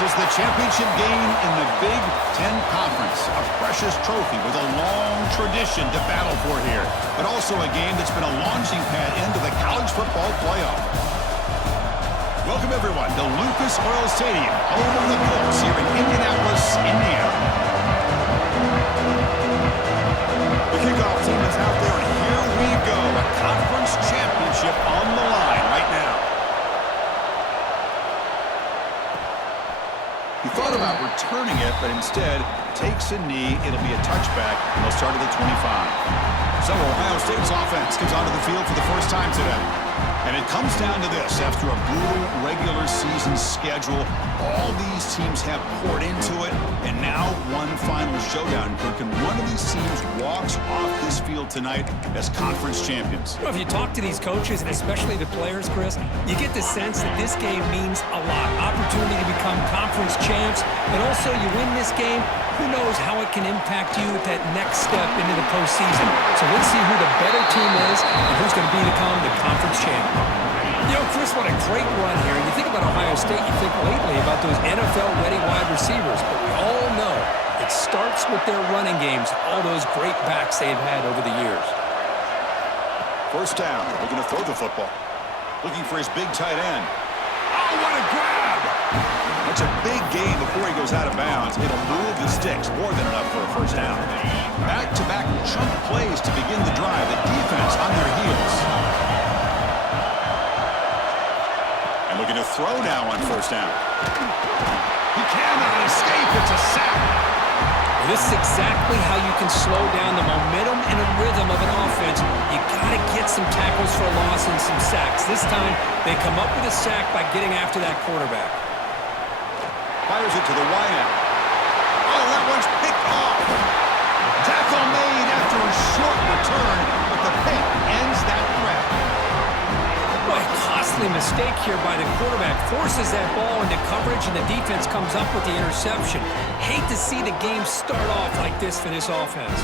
This is the championship game in the Big Ten Conference. A precious trophy with a long tradition to battle for here. But also a game that's been a launching pad into the college football playoff. Welcome, everyone, to Lucas Oil Stadium, home of the Colts here in Indianapolis, Indiana. The kickoff team is out there, and here we go. A conference championship on the line right now. He thought about returning it, but instead takes a knee. It'll be a touchback, and they'll start at the 25. So Ohio State's offense comes onto the field for the first time today. And it comes down to this. After a brutal regular season schedule, all these teams have poured into it, and now one final showdown. Kirk, and one of these teams walks off this field tonight as conference champions. Well, if you talk to these coaches, and especially the players, Chris, you get the sense that this game means a lot. Opportunity to become conference champs, and also you win this game, who knows how it can impact you at that next step into the postseason. So let's see who the better team is and who's going to become the conference champion. You know, Chris, what a great run here. And you think about Ohio State, you think lately about those NFL-ready wide receivers. But we all know it starts with their running games, all those great backs they've had over the years. First down, looking to throw the football. Looking for his big tight end. Oh, what a grab! That's a big gain before he goes out of bounds. It'll move the sticks, more than enough for a first down. Back-to-back chunk plays to begin the drive. The defense on their heels. And looking to throw now on first down. He cannot escape. It's a sack. This is exactly how you can slow down the momentum and the rhythm of an offense. You got to get some tackles for a loss and some sacks. This time, they come up with a sack by getting after that quarterback. Fires it to the wideout. Oh, that one's picked off. Tackle made after a short return, but the pick ends that threat. Boy, costly mistake here by the quarterback. Forces that ball into coverage, and the defense comes up with the interception. Hate to see the game start off like this for this offense.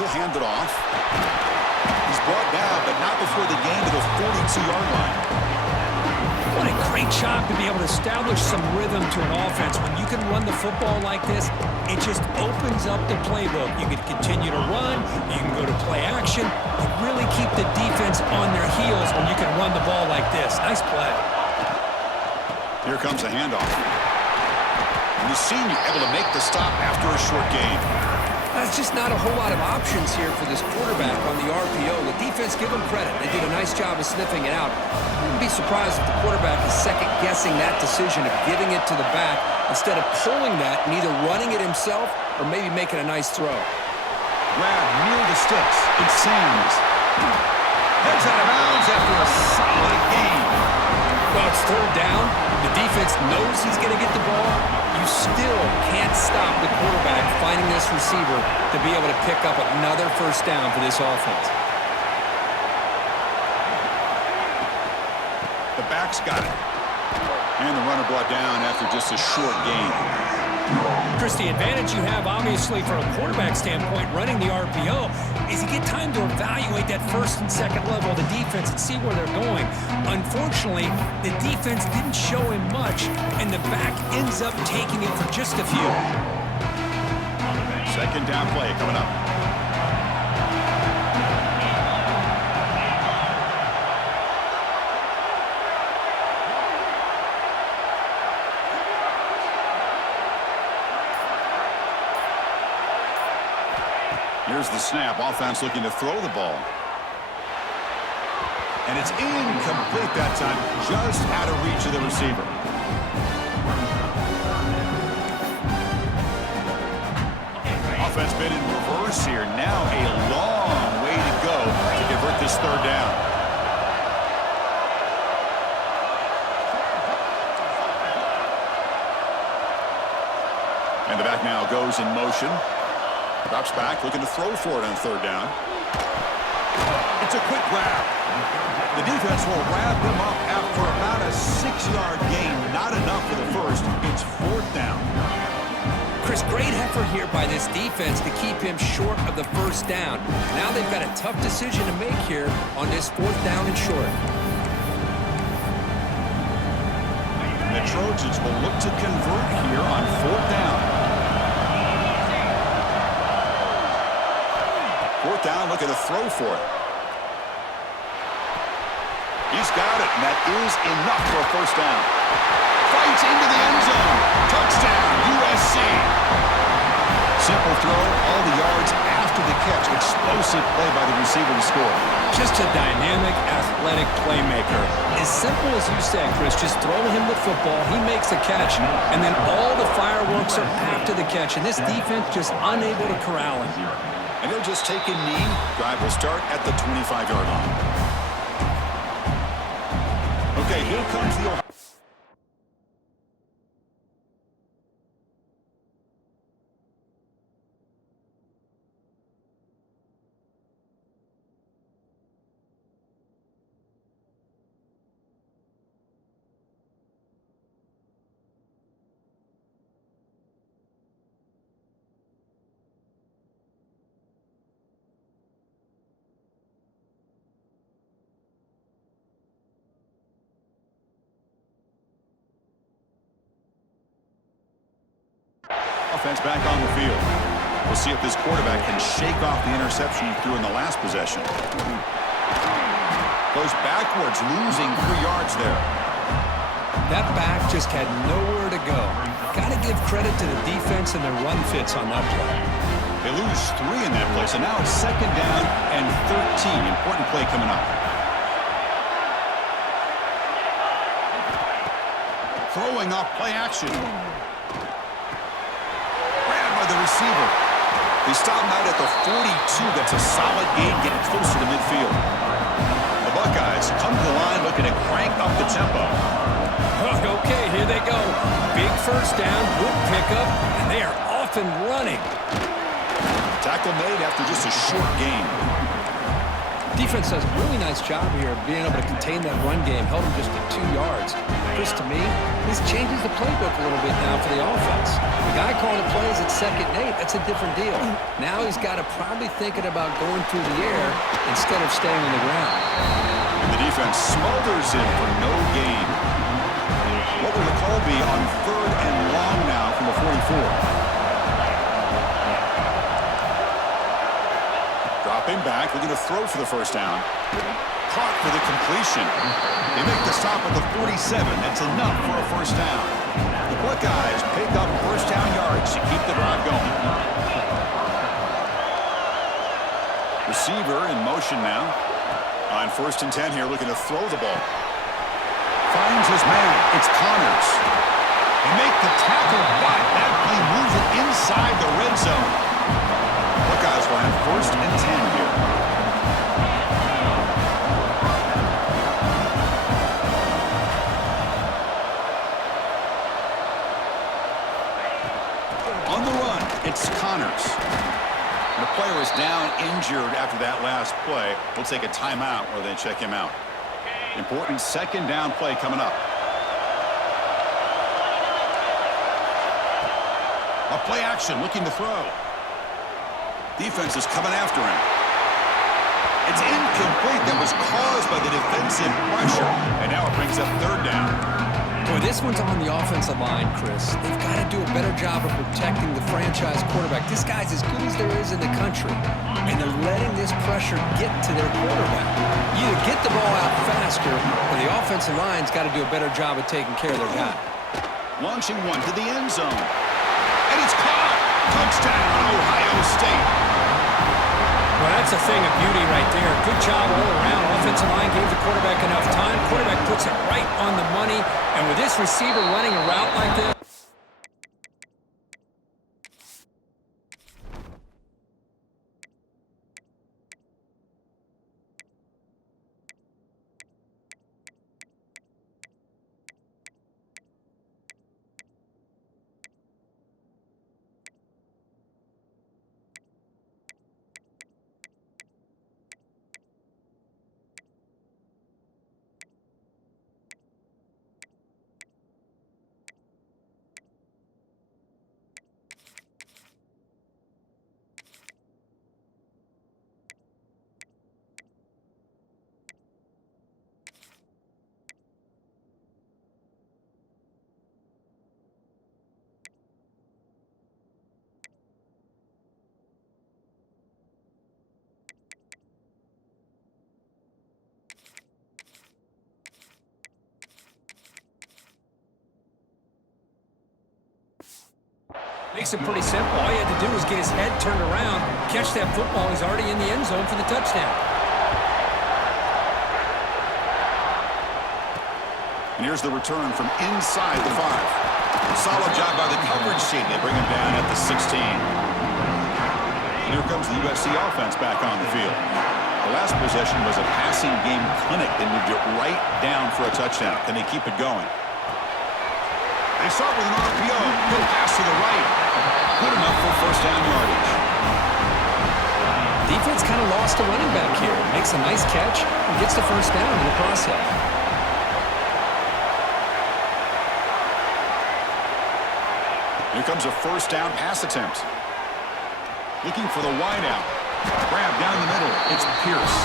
He'll hand it off. He's brought down, but not before the gain to the 42-yard line. What a great job to be able to establish some rhythm to an offense. When you can run the football like this, it just opens up the playbook. You can continue to run. You can go to play action. You really keep the defense on their heels when you can run the ball like this. Nice play. Here comes the handoff. And the senior able to make the stop after a short gain. There's just not a whole lot of options here for this quarterback on the RPO. The defense, give them credit. They did a nice job of sniffing it out. I wouldn't be surprised if the quarterback is second-guessing that decision of giving it to the back instead of pulling that and either running it himself or maybe making a nice throw. Grab near the sticks. It's Sams. Heads out of bounds after a solid gain. Well, it's third down. The defense knows he's going to get the ball. You still can't stop the quarterback finding this receiver to be able to pick up another first down for this offense. The back's got it. And the runner brought down after just a short gain. Chris, the advantage you have, obviously, from a quarterback standpoint, running the RPO, is you get time to evaluate that first and second level of the defense and see where they're going. Unfortunately, the defense didn't show him much, and the back ends up taking it for just a few. Second down play coming up. Here's the snap. Offense looking to throw the ball. And it's incomplete that time. Just out of reach of the receiver. Offense been in reverse here. Now a long way to go to convert this third down. And the back now goes in motion. Drops back, looking to throw for it on third down. It's a quick grab. The defense will wrap him up after about a 6-yard gain. Not enough for the first. It's 4th down. Chris, great effort here by this defense to keep him short of the first down. Now they've got a tough decision to make here on this 4th down and short. The Trojans will look to convert here on 4th down. 4th down, looking to throw for it. He's got it, and that is enough for a first down. Fights into the end zone. Touchdown, USC. Simple throw, all the yards after the catch. Explosive play by the receiver to score. Just a dynamic, athletic playmaker. As simple as you said, Chris, just throw him the football, he makes the catch, and then all the fireworks are after the catch, and this defense just unable to corral him. And they'll just take a knee. Drive will start at the 25-yard line. Okay, here comes the Ohio. Offense back on the field. We'll see if this quarterback can shake off the interception he threw in the last possession. Goes backwards, losing 3 yards there. That back just had nowhere to go. Got to give credit to the defense and their run fits on that play. They lose 3 in that play, so now it's 2nd down and 13. Important play coming up. Throwing off play action. The receiver. They stop him out at the 42. That's a solid gain, getting closer to midfield. The Buckeyes come to the line looking to crank up the tempo. Okay, here they go. Big first down, good pickup, and they are off and running. Tackle made after just a short gain. Defense does a really nice job here of being able to contain that run game. Held him just to 2 yards. Chris, to me, this changes the playbook a little bit now for the offense. The guy calling the plays at 2nd and 8, that's a different deal. Now he's got to probably thinking about going through the air instead of staying on the ground. And the defense smothers him for no gain. What will the call be on 3rd and long now from the 44? Dropping back, looking to throw for the first down. Caught for the completion. They make the stop at the 47. That's enough for a first down. The Buckeyes pick up first down yards to keep the drive going. Receiver in motion now. On 1st and 10 here, looking to throw the ball. Finds his man. It's Connors. They make the tackle, but that play moves it inside the red zone. Buckeyes will have 1st and 10 here. On the run, it's Connors. The player is down injured after that last play. We'll take a timeout or then check him out. Important 2nd down play coming up. A play action, looking to throw. Defense is coming after him. It's incomplete. That was caused by the defensive pressure. And now it brings up 3rd down. Boy, this one's on the offensive line, Chris. They've got to do a better job of protecting the franchise quarterback. This guy's as good as there is in the country. And they're letting this pressure get to their quarterback. Either get the ball out faster, or the offensive line's got to do a better job of taking care of their guy. Launching one to the end zone. And it's caught. Touchdown, Ohio State. Well, that's a thing of beauty right there. Good job all around. Offensive line gave the quarterback enough time. Quarterback puts it right on the money. And with this receiver running a route like this, Makes it pretty simple. All you had to do was get his head turned around, catch that football. He's already in the end zone for the touchdown. And here's the return from inside the 5. Solid job by the coverage team. They bring him down at the 16. And here comes the USC offense back on the field. The last possession was a passing game clinic. They moved it right down for a touchdown. Can they keep it going? They start with an RPO. Good pass to the right. Good enough for first down yardage. Defense kind of lost a running back here. Makes a nice catch and gets the first down in the process. Here comes a first down pass attempt. Looking for the wideout. Grab down the middle. It's Pierce.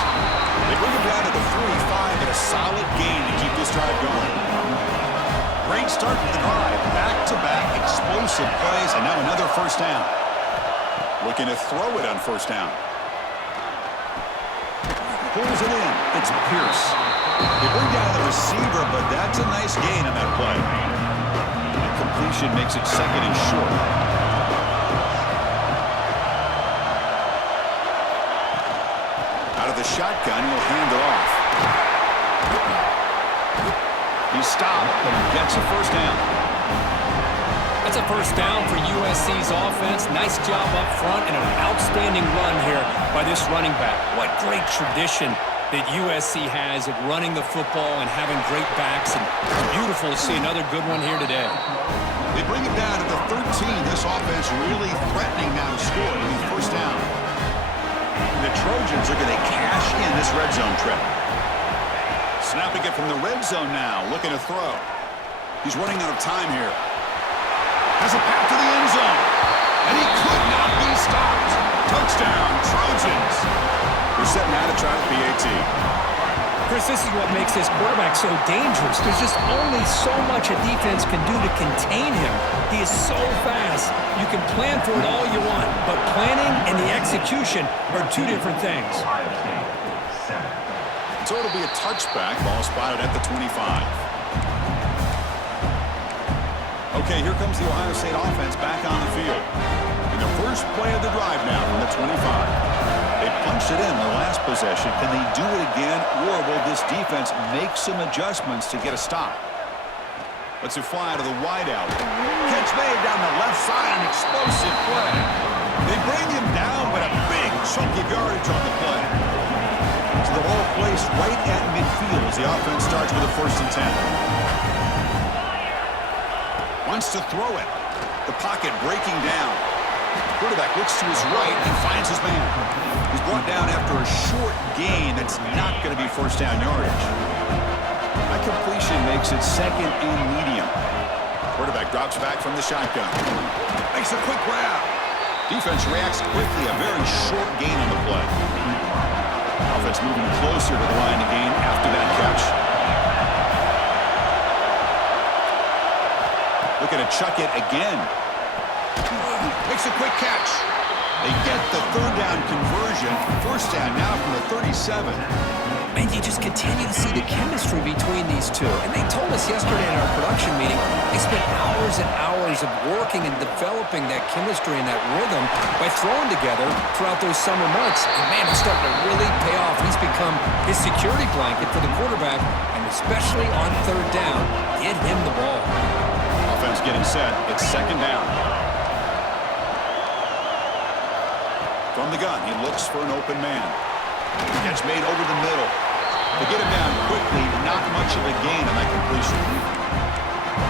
They bring him down to the 45 and a solid gain to keep this drive going. Great start to the drive. Back-to-back explosive plays, and now another first down. Looking to throw it on first down. Pulls it in. It's Pierce. They bring down the receiver, but that's a nice gain on that play. And completion makes it second and short. Out of the shotgun, he'll hand it off. He's stopped, but he gets a first down. That's a first down for USC's offense. Nice job up front and an outstanding run here by this running back. What great tradition that USC has of running the football and having great backs. And it's beautiful to see another good one here today. They bring him down to the 13. This offense really threatening now to score. It'll be first down. And the Trojans are going to cash in this red zone trip. Snapping it from the red zone now, looking to throw. He's running out of time here. Has a path to the end zone. And he could not be stopped. Touchdown, Trojans. They're setting out to try the PAT. Chris, this is what makes this quarterback so dangerous. There's just only so much a defense can do to contain him. He is so fast. You can plan for it all you want, but planning and the execution are two different things. So it'll be a touchback. Ball spotted at the 25. Okay, here comes the Ohio State offense back on the field. In the first play of the drive now from the 25. They punched it in the last possession. Can they do it again, or will this defense make some adjustments to get a stop? Let's it fly to the wideout. Catch made down the left side, an explosive play. They bring him down, but a big chunk of yardage on the play. So the ball placed right at midfield as the offense starts with a 1st and 10. Wants to throw it. The pocket breaking down. Quarterback looks to his right and finds his man. He's brought down after a short gain that's not going to be first down yardage. That completion makes it second and medium. Quarterback drops back from the shotgun. Makes a quick grab. Defense reacts quickly. A very short gain on the play. Offense moving closer to the line of gain after that catch. Looking to chuck it again. Makes a quick catch. They get the 3rd down conversion. First down now from the 37. And you just continue to see the chemistry between these two. And they told us yesterday in our production meeting, they spent hours and hours of working and developing that chemistry and that rhythm by throwing together throughout those summer months. And man, it's starting to really pay off. He's become his security blanket for the quarterback, and especially on 3rd down, get him the ball. Offense getting set. It's 2nd down. From the gun, he looks for an open man. Catch made over the middle. To get him down quickly, not much of a gain on that completion.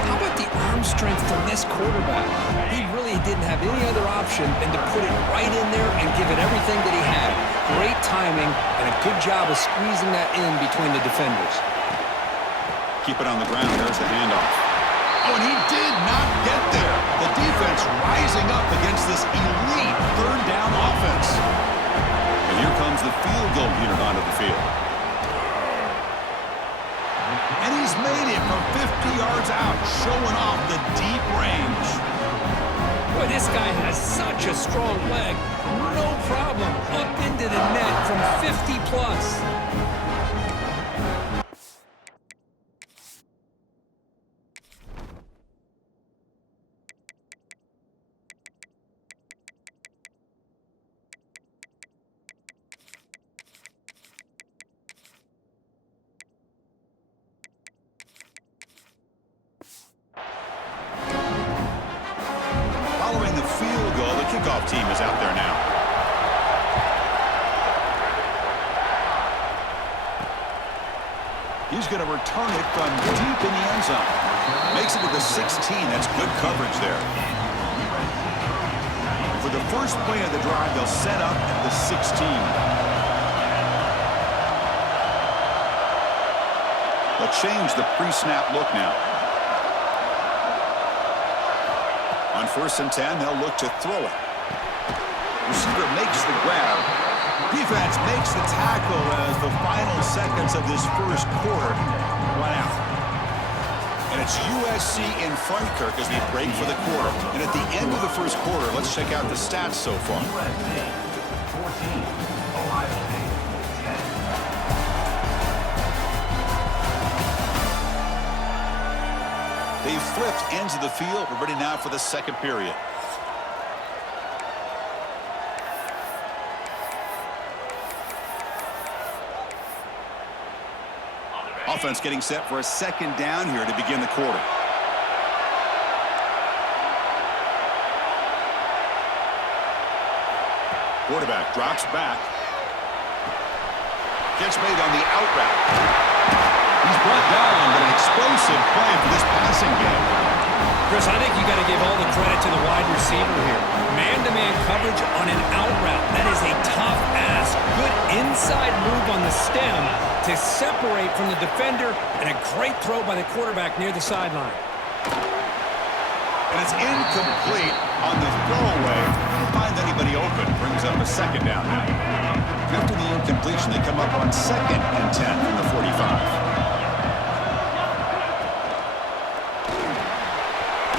How about the arm strength from this quarterback? He really didn't have any other option than to put it right in there and give it everything that he had. Great timing and a good job of squeezing that in between the defenders. Keep it on the ground. There's the handoff. Oh, and he did not get there. The defense rising up against this elite 3rd down offense. And here comes the field goal unit onto the field. And he's made it from 50 yards out, showing off the deep range. Boy, this guy has such a strong leg. No problem. Up into the net from 50 plus. kickoff team is out there now. He's going to return it from deep in the end zone. Makes it to the 16. That's good coverage there. For the first play of the drive, they'll set up at the 16. They'll change the pre-snap look now. On 1st and 10, they'll look to throw it. Receiver makes the grab. Defense makes the tackle as the final seconds of this first quarter run out. And it's USC in front, Kirk, as they break for the quarter. And at the end of the first quarter, let's check out the stats so far. USC 14, Ohio State 10. They flipped ends of the field. We're ready now for the second period. Offense getting set for a second down here to begin the quarter. Quarterback drops back. Catch made on the out route. He's brought down, but an explosive play for this passing game. Chris, I think you got to give all the credit to the wide receiver here. Man-to-man coverage on an out route. That is a tough ask. Good inside move on the stem to separate from the defender, and a great throw by the quarterback near the sideline. And it's incomplete on the throwaway. Don't find anybody open. Brings up a second down now. After the incompletion, they come up on 2nd and 10 from the 45.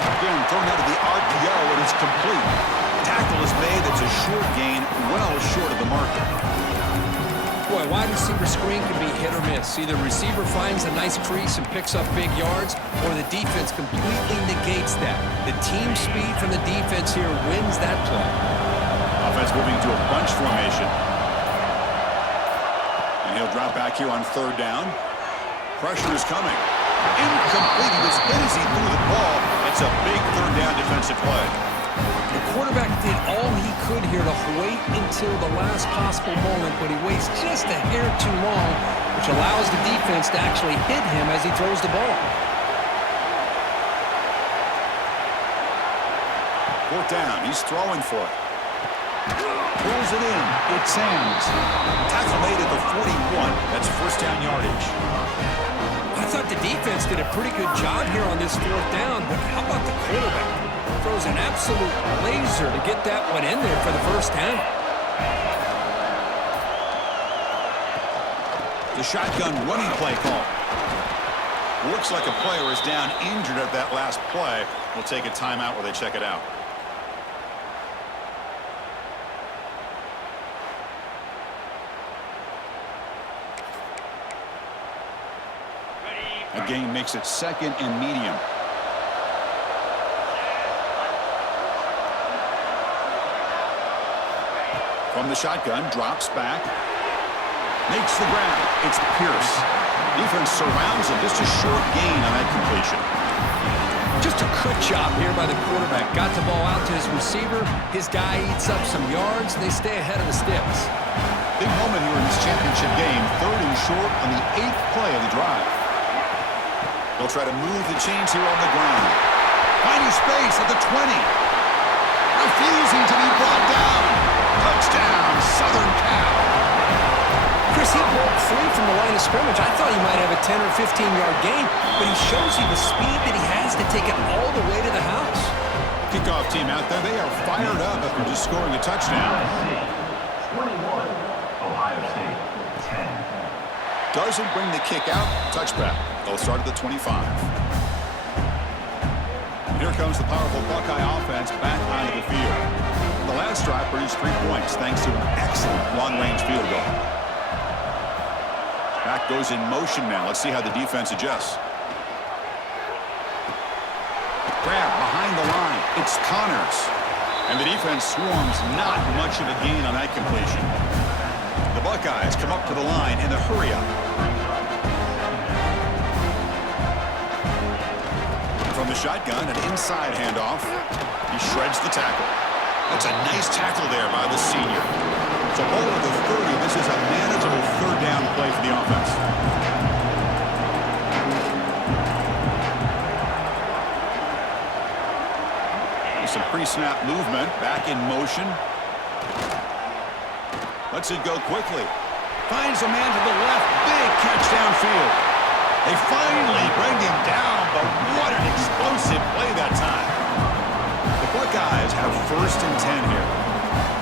Again, thrown out of the RPO, and it's complete. Tackle is made. It's a short gain, well short of the marker. Boy, wide receiver screen can be hit or miss. Either receiver finds a nice crease and picks up big yards, or the defense completely negates that. The team speed from the defense here wins that play. Offense moving to a bunch formation. And he'll drop back here on 3rd down. Pressure is coming. Incomplete. He was hit as he threw the ball. That's a big 3rd down defensive play. The quarterback did all he could here to wait until the last possible moment, but he waits just a hair too long, which allows the defense to actually hit him as he throws the ball. 4th down. He's throwing for it. Pulls it in. It's Sands. Tackle made at the 41. That's 1st down yardage. I thought the defense did a pretty good job here on this 4th down, but how about the quarterback? Throws an absolute laser to get that one in there for the 1st down. The shotgun running play call. Looks like a player is down injured at that last play. We'll take a timeout while they check it out. The game makes it 2nd and medium. From the shotgun, drops back. Makes the grab. It's Pierce. Defense surrounds him. Just a short gain on that completion. Just a good job here by the quarterback. Got the ball out to his receiver. His guy eats up some yards. They stay ahead of the sticks. Big moment here in this championship game. 3rd and short on the 8th play of the drive. They'll try to move the chains here on the ground. Finding space at the 20. Refusing to be brought down. Touchdown, Southern Cal. Chris, he broke free from the line of scrimmage. I thought he might have a 10 or 15-yard gain, but he shows you the speed that he has to take it all the way to the house. Kickoff team out there. They are fired up after just scoring a touchdown. USC 21, Ohio State 10. Doesn't bring the kick out. Touchback. They'll start at the 25. Here comes the powerful Buckeye offense back onto the field. The last drive produced 3 points thanks to an excellent long-range field goal. Back goes in motion now. Let's see how the defense adjusts. Grab behind the line. It's Connors. And the defense swarms. Not much of a gain on that completion. The Buckeyes come up to the line in the hurry-up. From the shotgun, an inside handoff. He shreds the tackle. That's a nice tackle there by the senior. So ball at the 30. This is a manageable third down play for the offense. Some pre-snap movement, back in motion. Lets it go quickly. Finds a man to the left. Big catch downfield. They finally bring him down, but what an explosive play that time. The Buckeyes have 1st and 10 here.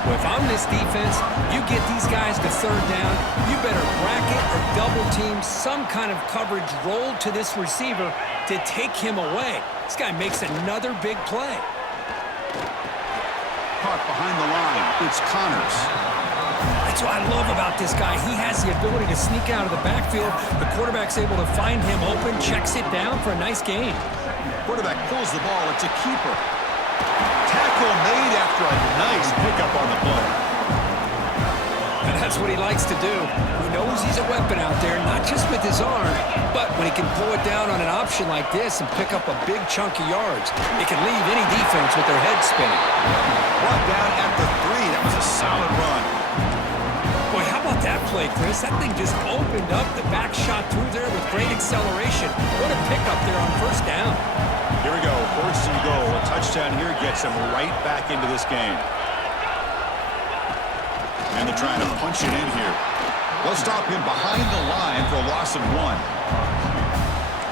Well, if I'm this defense, you get these guys to third down, you better bracket or double team some kind of coverage rolled to this receiver to take him away. This guy makes another big play. Caught behind the line. It's Connors. That's what I love about this guy. He has the ability to sneak out of the backfield. The quarterback's able to find him open, checks it down for a nice gain. Quarterback pulls the ball. It's a keeper. Tackle made after a nice pickup on the play. And that's what he likes to do. He knows he's a weapon out there, not just with his arm, but when he can pull it down on an option like this and pick up a big chunk of yards, it can leave any defense with their head spinning. Brought down at the 3. That was a solid run. Boy, how about that play, Chris? That thing just opened up. The back shot through there with great acceleration. What a pickup there on 1st down. Here we go. 1st and goal. A touchdown here gets him right back into this game. And they're trying to punch it in here. They'll stop him behind the line for a loss of 1.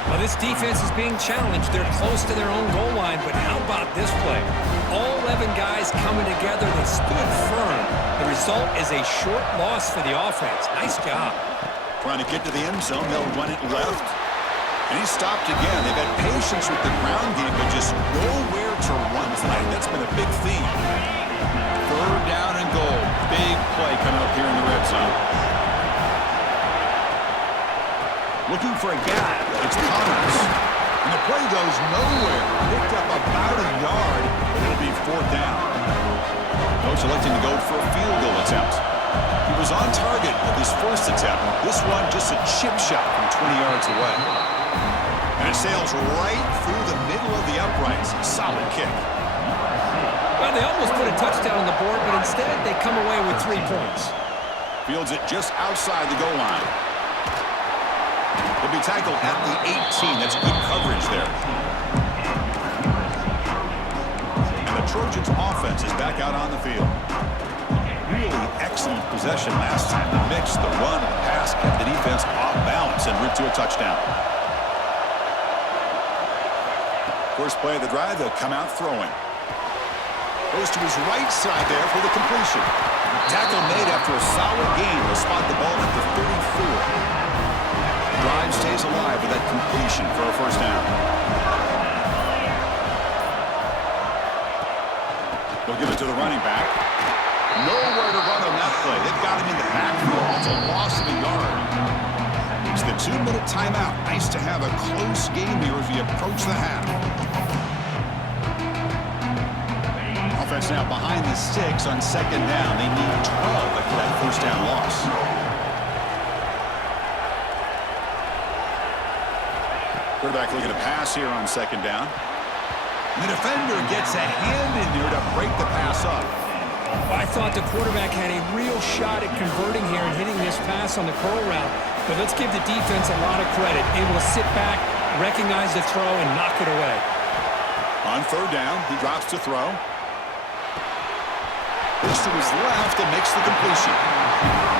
Well, this defense is being challenged. They're close to their own goal line, but how about this play? All 11 guys coming together. They stood firm. The result is a short loss for the offense. Nice job. Trying to get to the end zone. They'll run it left. And he stopped again. They've had patience with the ground game, but just nowhere to run tonight. That's been a big theme. 3rd down and goal. Big play coming up here in the red zone. Looking for a gap. It's Connors. And the play goes nowhere. Picked up about a yard, but it'll be 4th down. Coach electing to go for a field goal attempt. He was on target with his 1st attempt. This one just a chip shot from 20 yards away. And it sails right through the middle of the uprights. Solid kick. Well, they almost put a touchdown on the board, but instead they come away with 3 points. Fields it just outside the goal line. He'll be tackled at the 18. That's good coverage there. And the Trojans' offense is back out on the field. Really excellent possession last time. The mix, the run, and the pass kept the defense off balance en route to a touchdown. First play of the drive, they'll come out throwing. Goes to his right side there for the completion. Tackle made after a solid gain. Will spot the ball at the 34. Drive stays alive with that completion for a 1st down. They'll give it to the running back. Nowhere to run on that play. They've got him in the backfield. It's a loss of a yard. It's the 2-minute timeout. Nice to have a close game here as we approach the half. Offense now behind the 6 on 2nd down. They need 12 after that 1st down loss. Quarterback looking to pass here on 2nd down. And the defender gets a hand in there to break the pass up. Well, I thought the quarterback had a real shot at converting here and hitting this pass on the curl route. But let's give the defense a lot of credit. Able to sit back, recognize the throw, and knock it away. On 3rd down, he drops to throw. Looks to his left and makes the completion.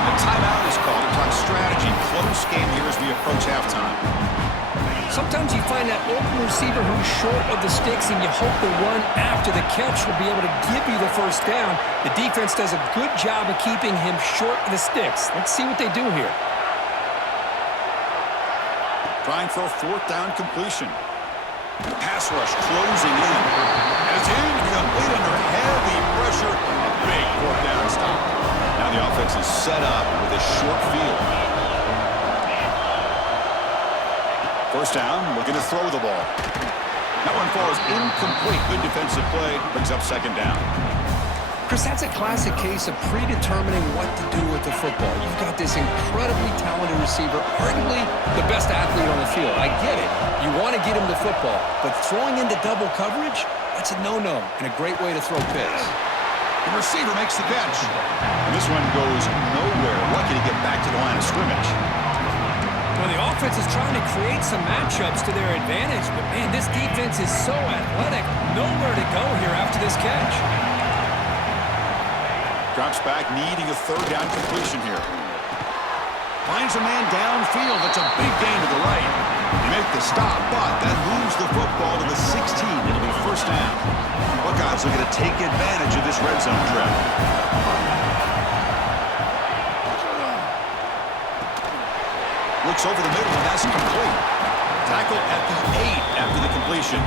The timeout is called to talk strategy. Close game here as we approach halftime. Sometimes you find that open receiver who's short of the sticks, and you hope the run after the catch will be able to give you the 1st down. The defense does a good job of keeping him short of the sticks. Let's see what they do here. Trying for a 4th down completion. The pass rush closing in. And it's incomplete under heavy pressure. A big 4th down stop. Now the offense is set up with a short field. 1st down, looking to throw the ball. That one falls incomplete. Good defensive play. Brings up 2nd down. Chris, that's a classic case of predetermining what to do with the football. You've got this incredibly talented receiver, arguably the best athlete on the field. I get it. You want to get him the football, but throwing into double coverage, that's a no-no and a great way to throw picks. The receiver makes the catch. And this one goes nowhere. Lucky to get back to the line of scrimmage. Well, the offense is trying to create some matchups to their advantage, but, man, this defense is so athletic. Nowhere to go here after this catch. Drops back, needing a third down completion here. Finds a man downfield. That's a big gain to the right. They make the stop, but that moves the football to the 16. It'll be first down. Buckeyes looking to take advantage of this red zone trap. Looks over the middle, and that's complete. Tackle at the 8 after the completion.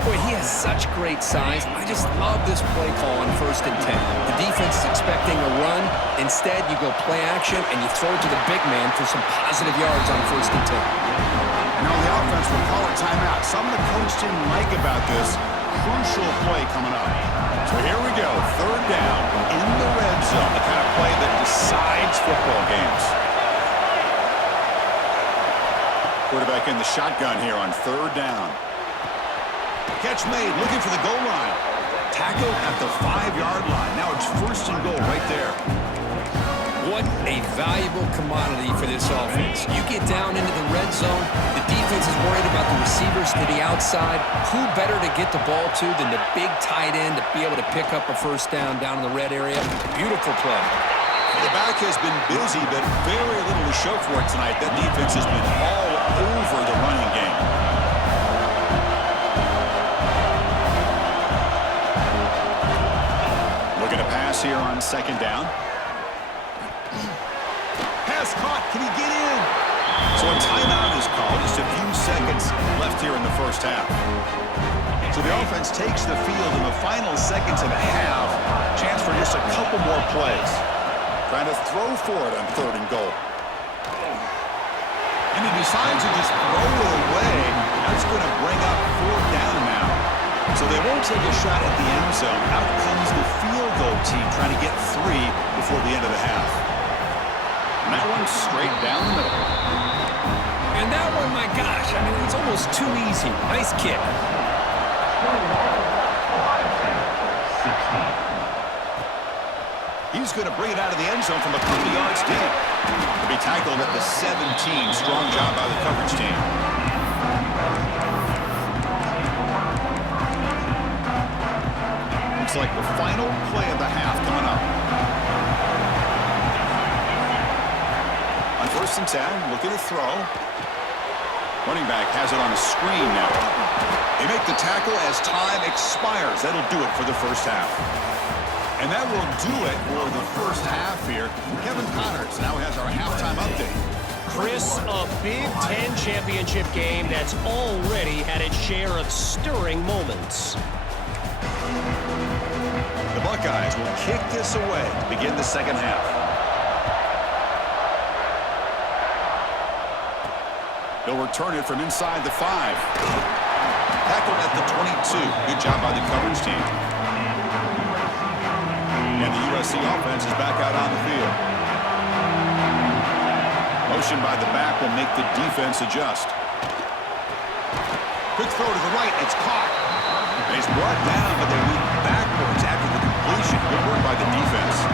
Boy, he has such great size. I just love this play call on 1st and 10. The defense is expecting a run. Instead, you go play action, and you throw it to the big man for some positive yards on 1st and 10. And on the offense, we'll call a timeout. Something the coach didn't like about this. Crucial play coming up. So here we go. 3rd down in the red zone. The kind of play that decides football games. Quarterback in the shotgun here on 3rd down. Catch made, looking for the goal line. Tackle at the 5-yard line. Now it's 1st and goal right there. What a valuable commodity for this offense. You get down into the red zone, the defense is worried about the receivers to the outside. Who better to get the ball to than the big tight end to be able to pick up a 1st down in the red area? Beautiful play. The back has been busy, but very little to show for it tonight. That defense has been all over the running game. Looking to pass here on 2nd down. Pass caught. Can he get in? So a timeout is called. Just a few seconds left here in the 1st half. So the offense takes the field in the final seconds of the half. Chance for just a couple more plays. Trying to throw for it on 3rd and goal. And he decides to just throw it away. That's going to bring up 4th down now. So they won't take a shot at the end zone. Out comes the field goal team trying to get 3 before the end of the half. And that one straight down the middle. And that one, my gosh, I mean, it's almost too easy. Nice kick. He's going to bring it out of the end zone from a couple yards deep. He'll be tackled at the 17. Strong job by the coverage team. Looks like the final play of the half coming up. On 1st and 10, looking to throw. Running back has it on a screen now. They make the tackle as time expires. That'll do it for the 1st half. And that will do it for the 1st half here. Kevin Connors now has our halftime update. Chris, a Big Ten championship game that's already had its share of stirring moments. The Buckeyes will kick this away to begin the 2nd half. They'll return it from inside the 5. Tackled at the 22. Good job by the coverage team. And the USC offense is back out on the field. Motion by the back will make the defense adjust. Quick throw to the right. It's caught. And he's brought down, but they move backwards after the completion. Good work by the defense.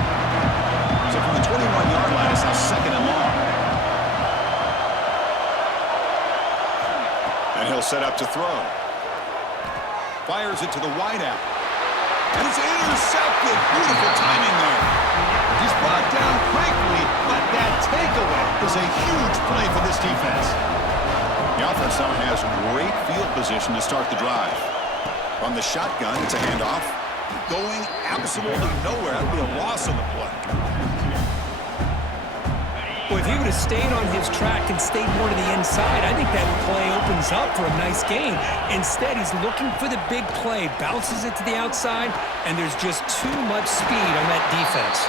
So from the 21-yard line, it's now 2nd and long. And he'll set up to throw. Fires it to the wideout. And it's intercepted. Beautiful timing there. He's brought down quickly, but that takeaway is a huge play for this defense. The offense now has great field position to start the drive. From the shotgun, it's a handoff. Going absolutely nowhere. That'll be a loss on the play. Well, if he would have stayed on his track and stayed more to the inside, I think that play opens up for a nice gain. Instead, he's looking for the big play, bounces it to the outside, and there's just too much speed on that defense.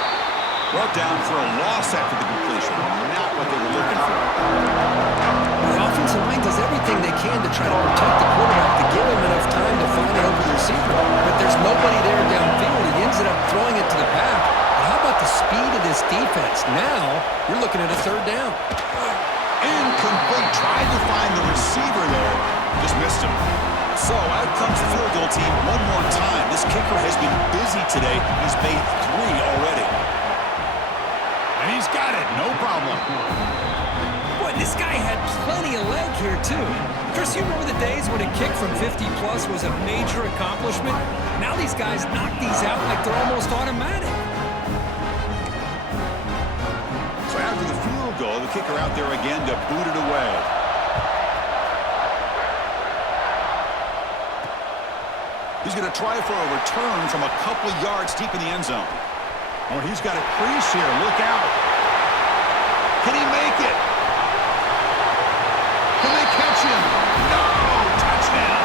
Brought down for a loss after the completion. Not what they were looking for. The offensive line does everything they can to try to protect the quarterback to give him enough time to find an open receiver. But there's nobody there downfield. He ends up throwing it to the back. How about the speed of this defense? Now, you're looking at a 3rd down. Incomplete. Tried to find the receiver there. Just missed him. So out comes the field goal team one more time. This kicker has been busy today. He's made 3 already. And he's got it. No problem. Boy, this guy had plenty of leg here, too. Chris, you remember the days when a kick from 50-plus was a major accomplishment? Now these guys knock these out like they're almost automatic. So after the field goal, the kicker out there again to boot it away. He's going to try for a return from a couple yards deep in the end zone. Oh, he's got a crease here. Look out. Can he make it? Can they catch him? No! Touchdown!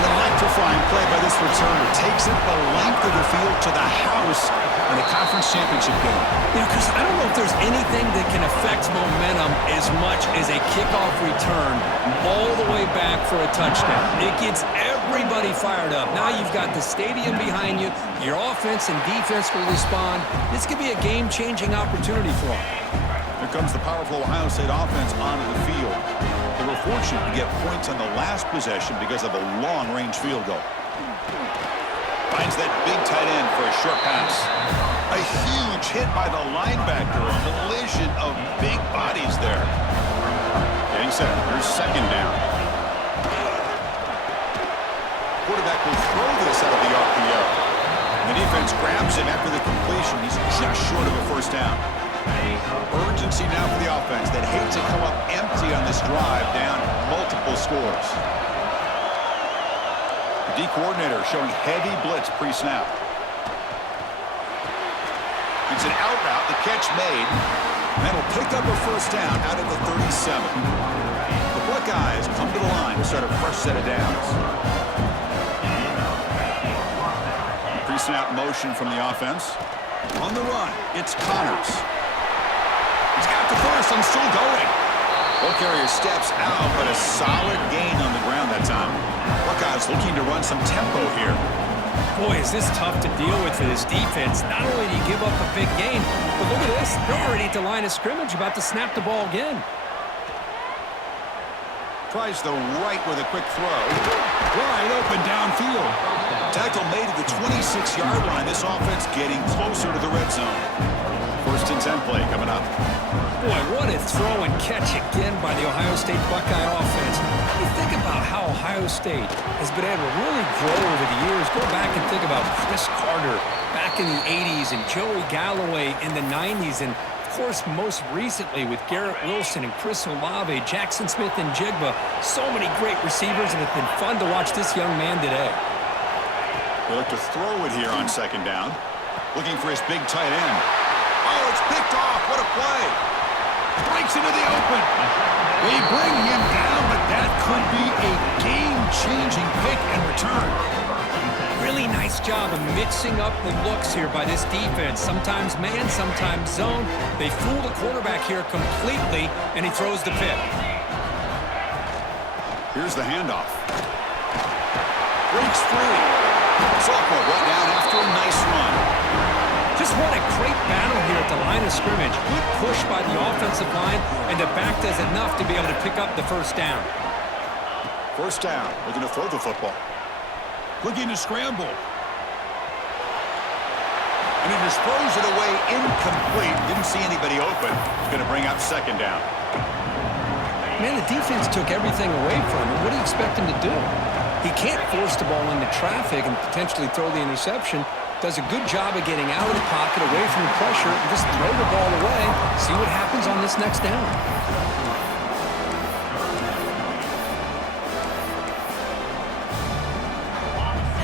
An electrifying play by this returner. Takes it the length of the field to the house in the conference championship game. You know, Chris, I don't know if there's anything that can affect momentum as much as a kickoff return all the way back for a touchdown. It gets everybody fired up. Now you've got the stadium behind you. Your offense and defense will respond. This could be a game-changing opportunity for them. Here comes the powerful Ohio State offense onto the field. They were fortunate to get points on the last possession because of a long-range field goal. Finds that big tight end for a short pass. A huge hit by the linebacker. A collision of big bodies there. Getting set. Here's second down. Quarterback will throw this out of the RPO. The defense grabs him after the completion. He's just short of a first down. Urgency now for the offense that hate to come up empty on this drive, down multiple scores. The D coordinator showing heavy blitz pre-snap. It's an out route, the catch made, and that'll pick up a first down out of the 37. The Buckeyes come to the line to start a fresh set of downs. Pre-snap motion from the offense. On the run, it's Connors. He's got the first and still going. Ball carrier steps out, but a solid gain on the ground that time. Buckeyes looking to run some tempo here. Boy, is this tough to deal with for this defense. Not only do you give up a big gain, but look at this. They're already at the line of scrimmage, about to snap the ball again. Tries the right with a quick throw. Wide open downfield. Tackle made at the 26-yard line. This offense getting closer to the red zone. First and 10 play coming up. Boy, what a throw and catch again by the Ohio State Buckeye offense. You think about how Ohio State has been able to really grow over the years. Go back and think about Chris Carter back in the 80s and Joey Galloway in the 90s. And, of course, most recently with Garrett Wilson and Chris Olave, Jackson Smith and Jigba. So many great receivers, and it's been fun to watch this young man today. They look to throw it here on second down. Looking for his big tight end. Oh, it's picked off. What a play. Breaks into the open. They bring him down, but that could be a game-changing pick and return. Really nice job of mixing up the looks here by this defense. Sometimes man, sometimes zone. They fool the quarterback here completely, and he throws the pick. Here's the handoff. Breaks free. Sophomore brought down after a nice run. Just what a great battle here at the line of scrimmage. Good push by the offensive line, and the back does enough to be able to pick up the first down. First down. Looking to throw the football. Looking to scramble. And he just throws it away incomplete. Didn't see anybody open. Going to bring up second down. Man, the defense took everything away from him. What do you expect him to do? He can't force the ball into traffic and potentially throw the interception. Does a good job of getting out of the pocket, away from the pressure, and just throw the ball away. See what happens on this next down.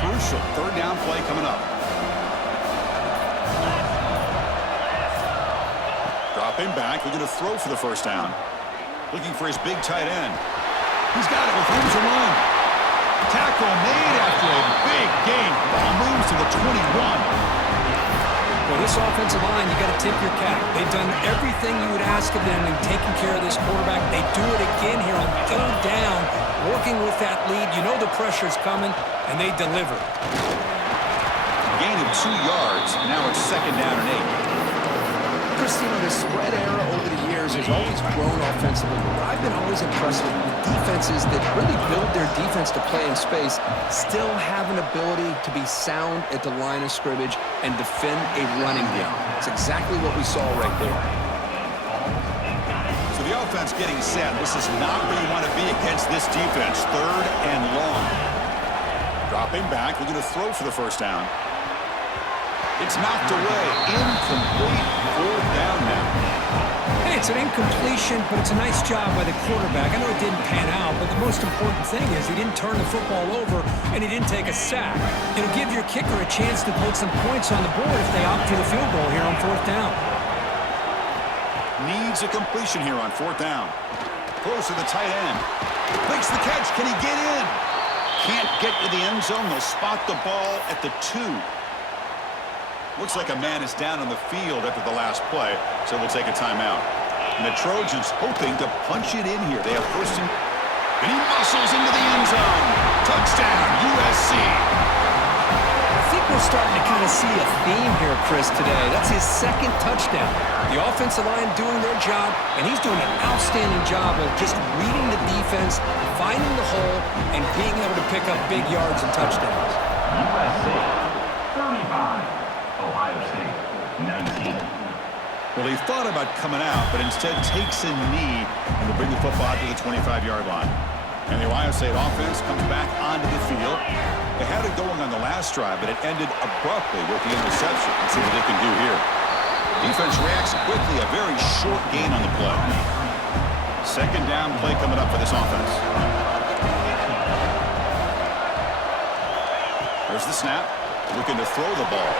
Crucial third down play coming up. Dropping back, looking to throw for the first down. Looking for his big tight end. He's got it with room to run. Tackle made after a big gain. Ball moves to the 21. Well, this offensive line, you got to tip your cap. They've done everything you would ask of them in taking care of this quarterback. They do it again here on third down, working with that lead. You know the pressure's coming, and they deliver. Gain of 2 yards. Now it's second down and 8. Chris, you know, the spread era over the years has always grown offensively. But I've been always impressed with defenses that really build their defense to play in space, still have an ability to be sound at the line of scrimmage and defend a running game. It's exactly what we saw right there. So the offense getting set. This is not where you want to be against this defense. 3rd and long. Dropping back, looking to throw for the first down. It's knocked away. Incomplete. 4th down now. Hey, it's an incompletion, but it's a nice job by the quarterback. I know it didn't pan out, but the most important thing is he didn't turn the football over and he didn't take a sack. It'll give your kicker a chance to put some points on the board if they opt for the field goal here on 4th down. Needs a completion here on 4th down. Close to the tight end. Makes the catch. Can he get in? Can't get to the end zone. They'll spot the ball at the 2. Looks like a man is down on the field after the last play, so we'll take a timeout. And the Trojans hoping to punch it in here. They have first and he muscles into the end zone. Touchdown, USC. I think we're starting to kind of see a theme here, Chris, today. That's his 2nd touchdown. The offensive line doing their job, and he's doing an outstanding job of just reading the defense, finding the hole, and being able to pick up big yards and touchdowns. USC 35. Ohio State 19. Well, he thought about coming out, but instead takes a knee and will bring the football to the 25-yard line. And the Ohio State offense comes back onto the field. They had it going on the last drive, but it ended abruptly with the interception. Let's see what they can do here. Defense reacts quickly, a very short gain on the play. 2nd down play coming up for this offense. There's the snap. Looking to throw the ball.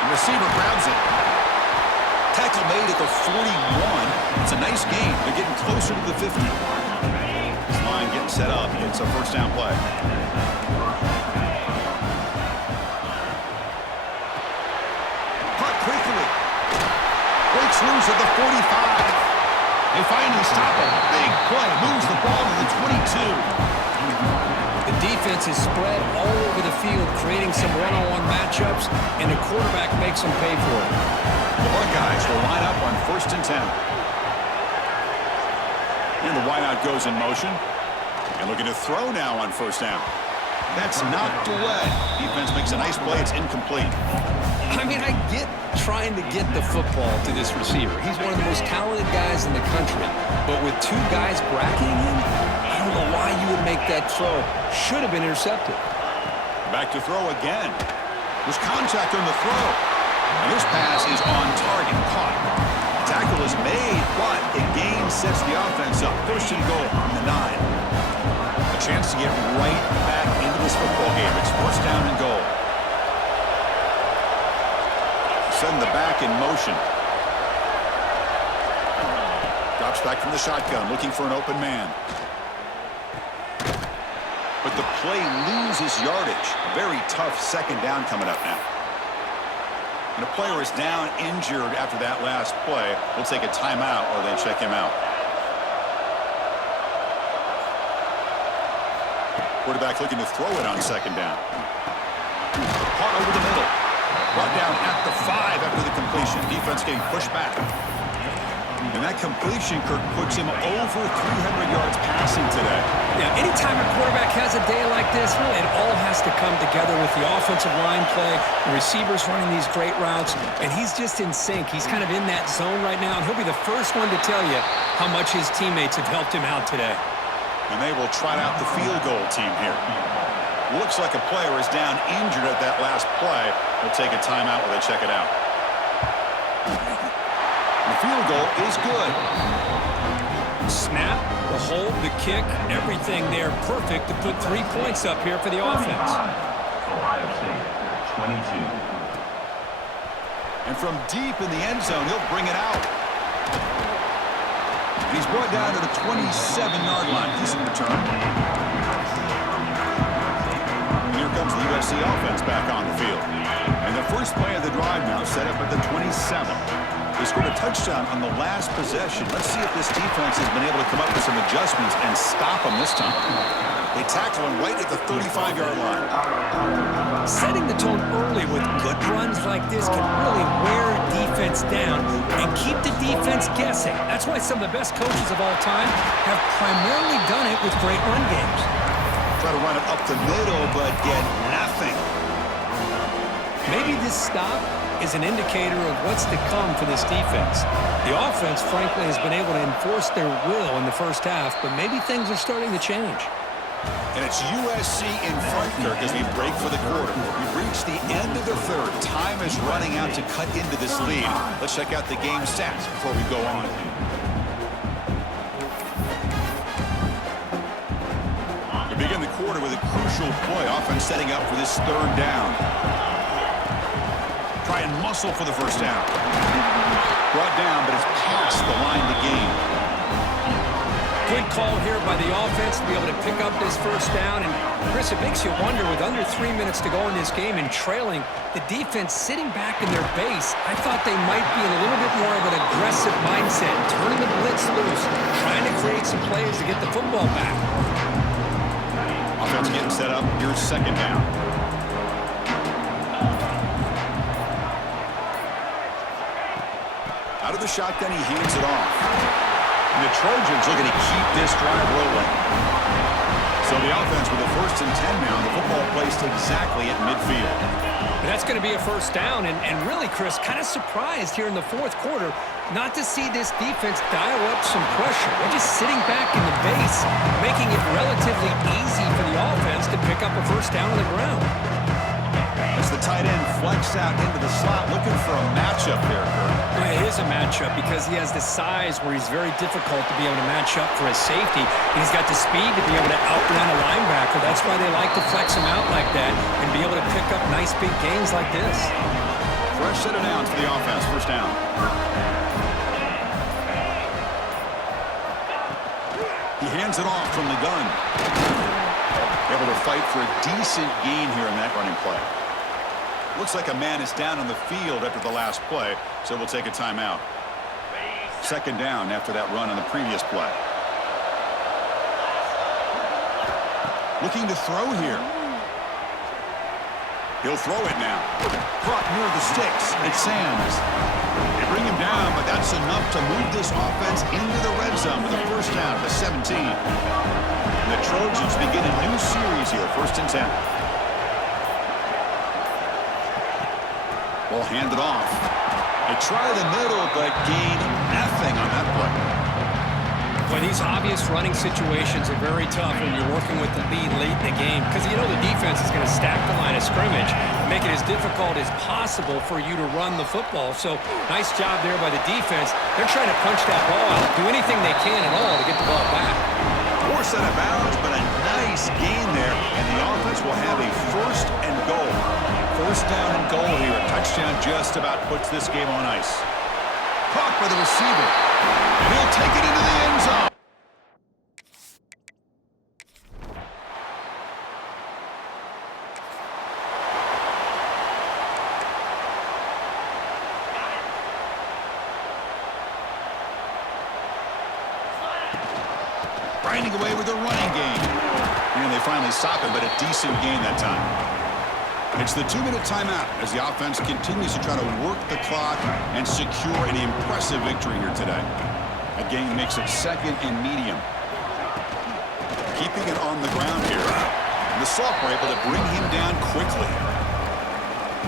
The receiver grabs it. Tackle made at the 41. It's a nice gain. They're getting closer to the 50. This line getting set up. It's a first down play. Caught quickly. Breaks loose at the 45. They finally stop him. Big play. Moves the ball to the 22. The defense is spread all over the field, creating some one-on-one matchups, and the quarterback makes them pay for it. The Buckeyes will line up on 1st and 10. And the wideout goes in motion. And looking to throw now on 1st down. That's knocked away. Defense makes a nice play. It's incomplete. I mean, I get trying to get the football to this receiver. He's one of the most talented guys in the country. But with 2 guys bracketing him, I don't know why you would make that throw. Should have been intercepted. Back to throw again. There's contact on the throw. And this pass is on target. Caught. Tackle is made, but the gain sets the offense up. 1st and goal from the 9. A chance to get right back into this football game. It's 1st down and goal. Send the back in motion. Drops back from the shotgun, looking for an open man. But the play loses yardage. A very tough 2nd down coming up now. And a player is down injured after that last play. We'll take a timeout or they check him out. Quarterback looking to throw it on 2nd down. Caught over the middle. Brought down at the 5 after the completion. Defense getting pushed back. And that completion, Kirk, puts him over 300 yards passing today. Yeah, anytime a quarterback has a day like this, really, it all has to come together with the offensive line play, the receivers running these great routes, and he's just in sync. He's kind of in that zone right now, and he'll be the first one to tell you how much his teammates have helped him out today. And they will trot out the field goal team here. Looks like a player is down injured at that last play. We'll take a timeout while they check it out. The field goal is good. Snap, the hold, the kick, everything there perfect to put 3 points up here for the offense. Ohio State 22. And from deep in the end zone, he'll bring it out. And he's brought down to the 27-yard line. Decent return. And here comes the USC offense back on the field. And the first play of the drive now set up at the 27. They scored a touchdown on the last possession. Let's see if this defense has been able to come up with some adjustments and stop them this time. They tackle him right at the 35-yard line. Setting the tone early with good runs like this can really wear a defense down and keep the defense guessing. That's why some of the best coaches of all time have primarily done it with great run games. Try to run it up the middle, but get nothing. Maybe this stop is an indicator of what's to come for this defense. The offense, frankly, has been able to enforce their will in the first half, but maybe things are starting to change. And it's USC in front, Kirk, as we break for the quarter. We've reached the end of the third. Time is running out to cut into this lead. Let's check out the game stats before we go on. We begin the quarter with a crucial play. Offense setting up for this third down. Try and muscle for the first down. Brought down, but it's past the line to gain. Good call here by the offense to be able to pick up this first down. And, Chris, it makes you wonder, with under 3 minutes to go in this game and trailing, the defense sitting back in their base, I thought they might be in a little bit more of an aggressive mindset, turning the blitz loose, trying to create some plays to get the football back. Offense getting set up. Here's second down. Out of the shotgun, he hands it off. And the Trojans looking to keep this drive rolling. So the offense with a 1st and 10 now. The football placed exactly at midfield. And that's going to be a first down. And really, Chris, kind of surprised here in the fourth quarter not to see this defense dial up some pressure. They're just sitting back in the base, making it relatively easy for the offense to pick up a first down on the ground. As the tight end flex out into the slot, looking for a matchup there, Kurt. Well, it is a matchup because he has the size where he's very difficult to be able to match up for his safety. And he's got the speed to be able to outrun a linebacker. That's why they like to flex him out like that and be able to pick up nice big gains like this. Fresh set of downs for the offense. First down. He hands it off from the gun. Able to fight for a decent gain here in that running play. Looks like a man is down on the field after the last play, so we'll take a timeout. Second down after that run on the previous play. Looking to throw here. He'll throw it now. Caught near the sticks. It's Samms. They bring him down, but that's enough to move this offense into the red zone with a first down to 17. And the Trojans begin a new series here, 1st and 10. Ball handed off. They try the middle, but gain nothing on that play. Well, these obvious running situations are very tough when you're working with the lead late in the game because you know the defense is going to stack the line of scrimmage and make it as difficult as possible for you to run the football. So, nice job there by the defense. They're trying to punch that ball out, do anything they can at all to get the ball back. Poor set of bounds, but a nice gain there, and the offense will have a 1st and goal. First down and goal here. A touchdown just about puts this game on ice. Caught by the receiver. And he'll take it into the end zone. Grinding away with a running game. And they finally stop it, but a decent gain that time. It's the 2-minute timeout as the offense continues to try to work the clock and secure an impressive victory here today. A game makes it 2nd and medium. Keeping it on the ground here. The Salk were able to bring him down quickly.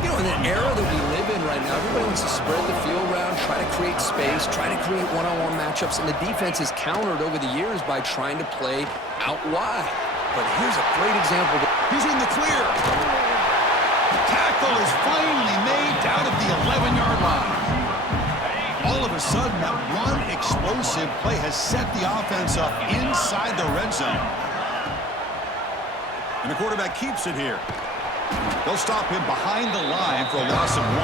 You know, in the era that we live in right now, everybody wants to spread the field around, try to create space, try to create one-on-one matchups, and the defense has countered over the years by trying to play out wide. But here's a great example. He's in the clear. Tackle is finally made down at the 11-yard line. All of a sudden, that one explosive play has set the offense up inside the red zone. And the quarterback keeps it here. They'll stop him behind the line for a loss of 1.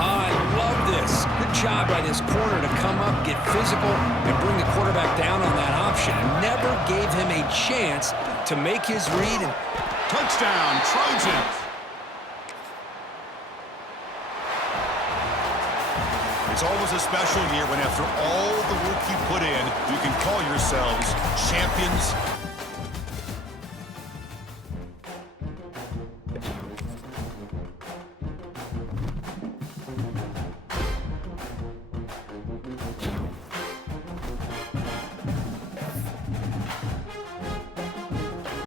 I love this. Good job by this corner to come up, get physical, and bring the quarterback down on that option. Never gave him a chance to make his read. And touchdown, Trojans. It's always a special year when after all the work you put in, you can call yourselves champions